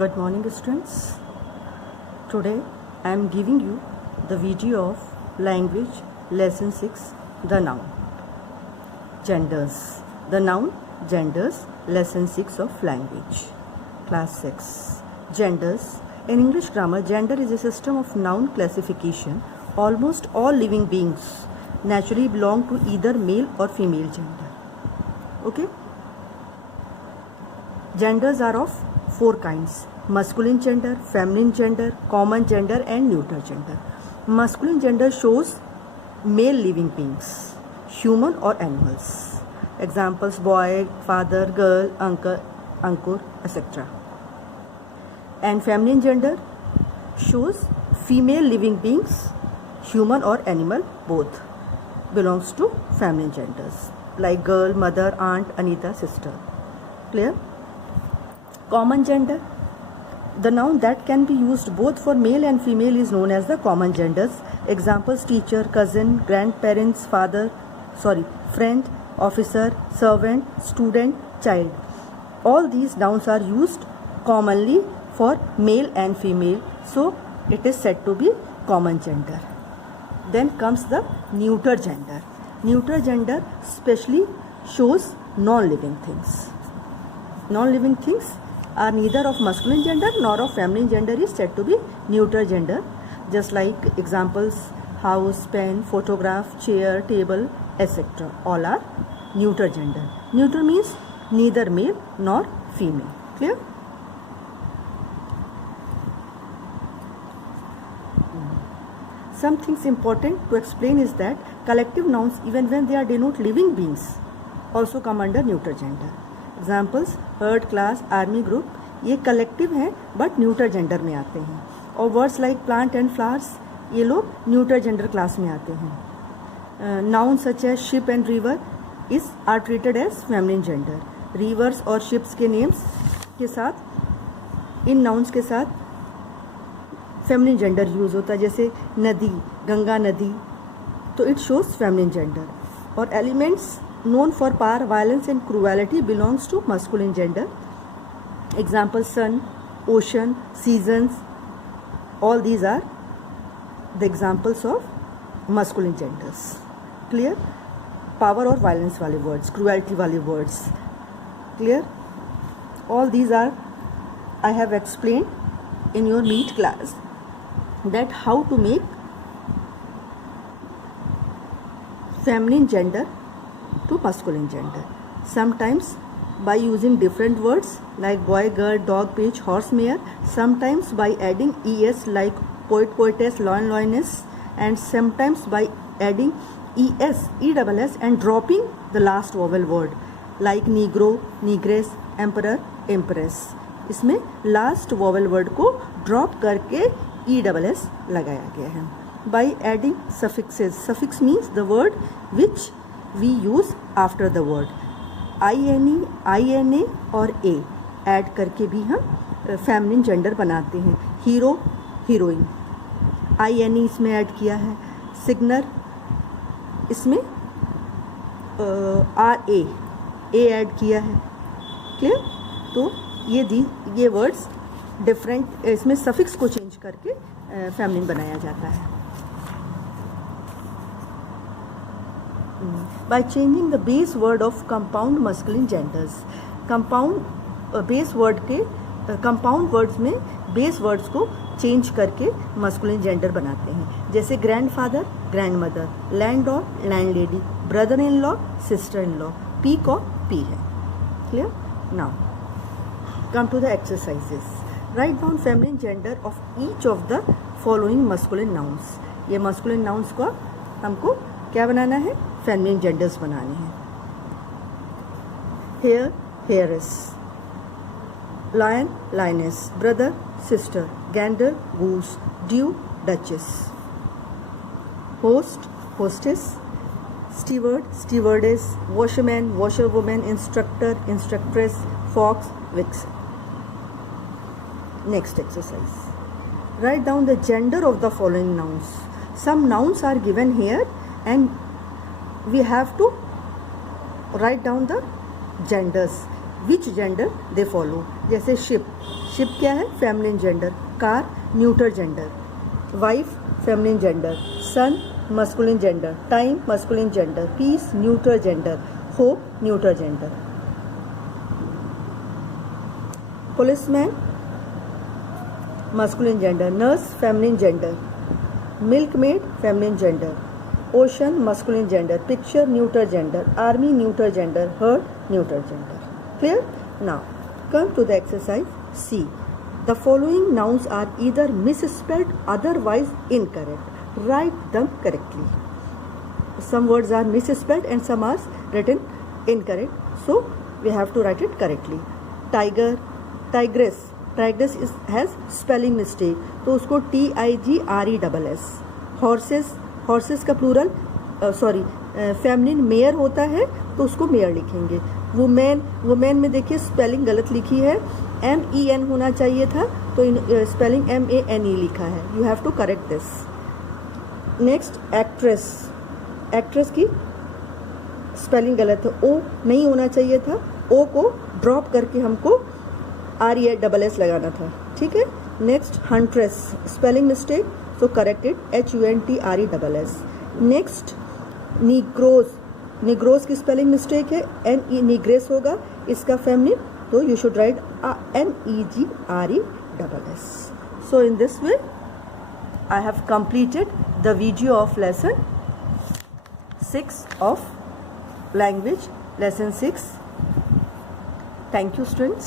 Good morning, students. Today I am giving you the video of language lesson 6, the noun. Genders. The noun genders, lesson 6 of language. Class 6. Genders. In English grammar, gender is a system of noun classification. Almost all living beings naturally belong to either male or female gender. Okay? Genders are of four kinds: masculine gender, feminine gender, common gender and neuter gender. Masculine gender shows male living beings, human or animals. Examples: boy, father, girl, uncle, ankur, etc. And feminine gender shows female living beings, human or animal, both belongs to feminine genders, like girl, mother, aunt, Anita, sister. Clear? Common gender. The noun that can be used both for male and female is known as the common genders. Examples: teacher, cousin, grandparents, friend, officer, servant, student, child. All these nouns are used commonly for male and female, so it is said to be common gender. Then comes the neuter gender. Neuter gender specially shows non-living things. Non-living things are neither of masculine gender nor of feminine gender, is said to be neuter gender. Just like examples: house, pen, photograph, chair, table, etc. All are neuter gender. Neuter means neither male nor female. Clear? Some things important to explain is that collective nouns, even when they are denote living beings, also come under neuter gender. Examples: herd, class, army, group. ये collective हैं but neuter gender में आते हैं. और words like plant and flowers, ये लोग neuter gender class में आते हैं. Noun such as ship and river is are treated as feminine gender. Rivers और शिप्स के नेम्स के साथ, इन नाउन्स के साथ फेमिनिन जेंडर यूज होता है, जैसे नदी, गंगा नदी, तो इट शोज फेमिनिन जेंडर. और elements known for power, violence and cruelty belongs to masculine gender. Example: sun, ocean, seasons. All these are the examples of masculine genders. Clear? Power और violence वाले words, cruelty वाले words. Clear? All these are, I have explained in your NEET class, that how to make feminine gender to masculine gender. Sometimes by using different words like boy, girl, dog, page, horse, mare. Sometimes by adding es like poet, poetess, lion, lioness. And sometimes by adding es, ess and dropping the last vowel word like negro, negress, emperor, empress. इसमें last vowel word को drop करके ess लगाया गया है. By adding suffixes. Suffix means the word which we use after the word. ina और a add करके भी हम फेमिनिन जेंडर बनाते हैं. हीरो, हीरोइन, ine इसमें ऐड किया है. सिग्नर, इसमें a ऐड किया है. क्लियर? तो ये वर्ड्स डिफरेंट, इसमें सफिक्स को चेंज करके फेमिनिन बनाया जाता है. By changing the base word of compound masculine genders. Compound base word के compound words में base words को change करके masculine gender बनाते हैं. जैसे grandfather, grandmother, landlord, landlady, brother-in-law, sister-in-law. Peacock, pea है. Clear? Now come to the exercises. Write down feminine gender of each of the following masculine nouns. ये masculine nouns को हमको क्या बनाना है? फेमिनिन जेंडर्स बनाने हैं. Heir, heiress, lion, lioness, brother, sister, gander, goose, duke, duchess, host, hostess, steward, stewardess, washerman, washerwoman, instructor, instructress, fox, vixen. Next exercise. Write down the gender of the following nouns. Some nouns are given here and we have to write down the genders. Which gender they follow. जैसे ship, ship क्या है? Feminine gender. Car neuter gender. Wife feminine gender. Son masculine gender. Time masculine gender. Peace neuter gender. Hope neuter gender. Policeman masculine gender. Nurse feminine gender. Milkmaid feminine gender. Ocean masculine gender. Picture neuter gender. Army neuter gender. Heart neuter gender. Clear? Now come to the exercise C. The following nouns are either misspelled, otherwise incorrect. Write them correctly. Some words are misspelled and some are written incorrect, so we have to write it correctly. Tiger, tigress, tigress has spelling mistake, तो उसको TIGRESS. Horses, horses का plural feminine mayor होता है तो उसको mayor लिखेंगे. Women, women में देखिए स्पेलिंग गलत लिखी है, MEN होना चाहिए था तो स्पेलिंग MANE लिखा है. You have to correct this. Next actress, actress की स्पेलिंग गलत है, O नहीं होना चाहिए था, O को ड्रॉप करके हमको RESS लगाना था. ठीक है. Next huntress, spelling mistake, so corrected HUNTRESS. Next negroes, negroes की स्पेलिंग मिस्टेक है, NE निग्रेस होगा, इसका फेमिनिन, तो you should write NEGRESS. So in this way I have completed the video of lesson 6 of language, lesson 6. Thank you, students.